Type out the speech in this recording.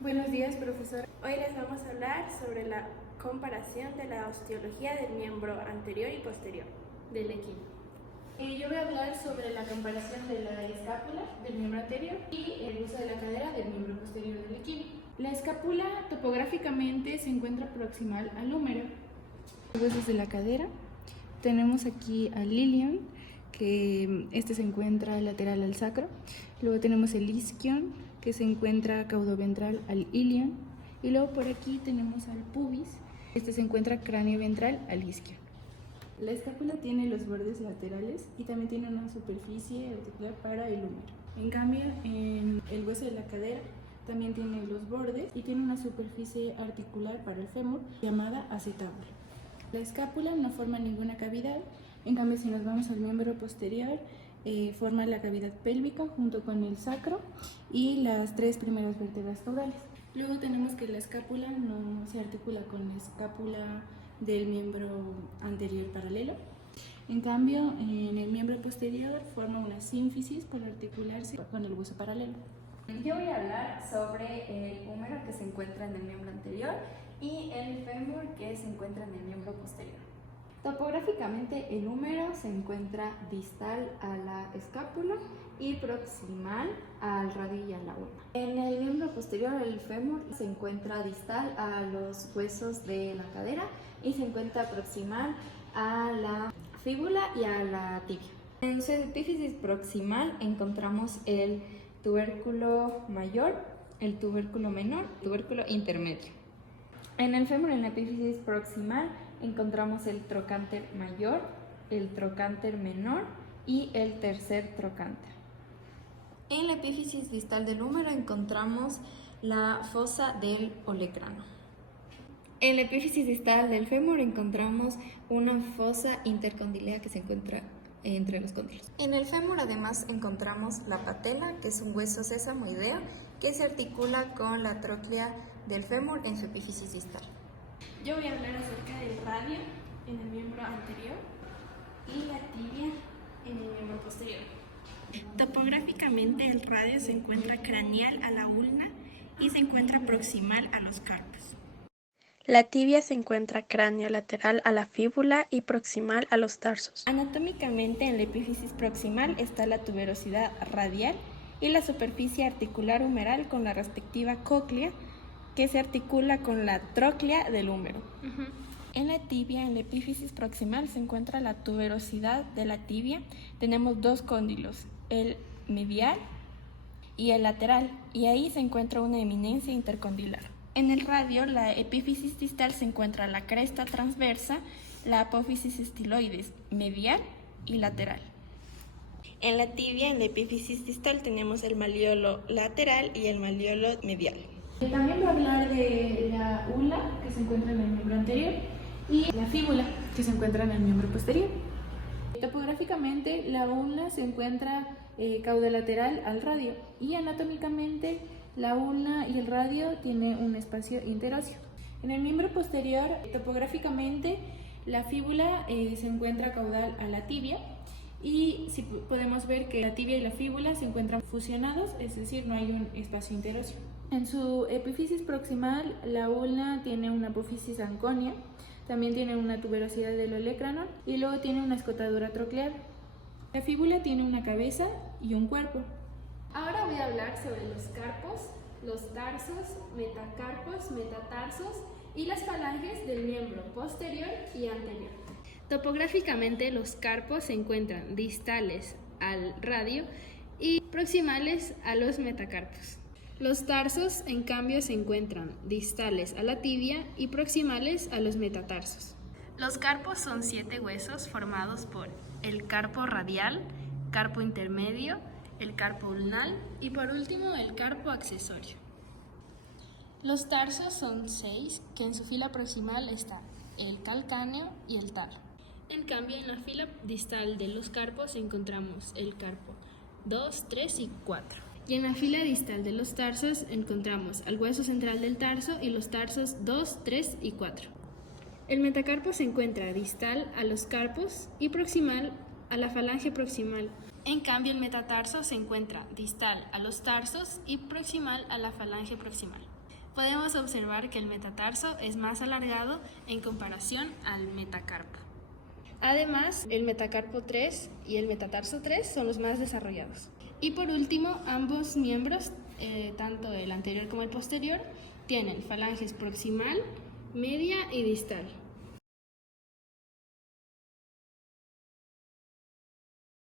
Buenos días, profesor. Hoy les vamos a hablar sobre la comparación de la osteología del miembro anterior y posterior del equino. Yo voy a hablar sobre la comparación de la escápula del miembro anterior y el uso de la cadera del miembro posterior del equino. La escápula topográficamente se encuentra proximal al húmero. Los huesos de la cadera. Tenemos aquí al ilion, que se encuentra lateral al sacro. Luego tenemos el isquion, que se encuentra caudoventral al ilion. Y luego por aquí tenemos al pubis, se encuentra cráneo-ventral al isquion. La escápula tiene los bordes laterales y también tiene una superficie articular para el húmero. En cambio, en el hueso de la cadera también tiene los bordes y tiene una superficie articular para el fémur llamada acetábulo. La escápula no forma ninguna cavidad, en cambio si nos vamos al miembro posterior, forma la cavidad pélvica junto con el sacro y las tres primeras vértebras caudales. Luego tenemos que la escápula no se articula con la escápula del miembro anterior paralelo. En cambio, en el miembro posterior forma una sínfisis para articularse con el hueso paralelo. Yo voy a hablar sobre el húmero que se encuentra en el miembro anterior y el fémur que se encuentra en el miembro posterior. Topográficamente el húmero se encuentra distal a la escápula y proximal al radio y a la ulna. En el miembro posterior el fémur se encuentra distal a los huesos de la cadera y se encuentra proximal a la fíbula y a la tibia. En su epífisis proximal encontramos el tubérculo mayor, el tubérculo menor, el tubérculo intermedio. En el fémur, en la epífisis proximal, encontramos el trocánter mayor, el trocánter menor y el tercer trocánter. En la epífisis distal del húmero encontramos la fosa del olecrano. En la epífisis distal del fémur encontramos una fosa intercondilea que se encuentra entre los cóndilos. En el fémur además encontramos la patela, que es un hueso sesamoideo que se articula con la tróclea del fémur en su epífisis distal. Yo voy a hablar acerca del radio en el miembro anterior y la tibia en el miembro posterior. Topográficamente el radio se encuentra craneal a la ulna y se encuentra proximal a los carpos. La tibia se encuentra cráneo lateral a la fíbula y proximal a los tarsos. Anatómicamente en la epífisis proximal está la tuberosidad radial y la superficie articular humeral con la respectiva cóclea que se articula con la tróclea del húmero. En la tibia, en la epífisis proximal, se encuentra la tuberosidad de la tibia. Tenemos dos cóndilos, el medial y el lateral, y ahí se encuentra una eminencia intercondilar. En el radio, la epífisis distal se encuentra la cresta transversa, la apófisis estiloides medial y lateral. En la tibia, en la epífisis distal, tenemos el maliolo lateral y el maliolo medial. También voy a hablar de la ula, que se encuentra en el miembro anterior, y la fíbula, que se encuentra en el miembro posterior. Topográficamente, la ulna se encuentra caudolateral al radio y anatómicamente la ulna y el radio tienen un espacio interóseo. En el miembro posterior, topográficamente, la fíbula se encuentra caudal a la tibia y podemos ver que la tibia y la fíbula se encuentran fusionados, es decir, no hay un espacio interóseo. En su epífisis proximal, la ulna tiene una apófisis anconia, también tiene una tuberosidad del olecrano y luego tiene una escotadura troclear. La fíbula tiene una cabeza y un cuerpo. Ahora voy a hablar sobre los carpos, los tarsos, metacarpos, metatarsos y las falanges del miembro posterior y anterior. Topográficamente, los carpos se encuentran distales al radio y proximales a los metacarpos. Los tarsos, en cambio, se encuentran distales a la tibia y proximales a los metatarsos. Los carpos son 7 huesos formados por el carpo radial, carpo intermedio, el carpo ulnar y por último el carpo accesorio. Los tarsos son 6, que en su fila proximal está el calcáneo y el talo. En cambio, en la fila distal de los carpos encontramos el carpo 2, 3 y 4. Y en la fila distal de los tarsos encontramos al hueso central del tarso y los tarsos 2, 3 y 4. El metacarpo se encuentra distal a los carpos y proximal a la falange proximal. En cambio, el metatarso se encuentra distal a los tarsos y proximal a la falange proximal. podemos observar que el metatarso es más alargado en comparación al metacarpo. Además, el metacarpo 3 y el metatarso 3 son los más desarrollados. Y por último, ambos miembros, tanto el anterior como el posterior, tienen falanges proximal, media y distal.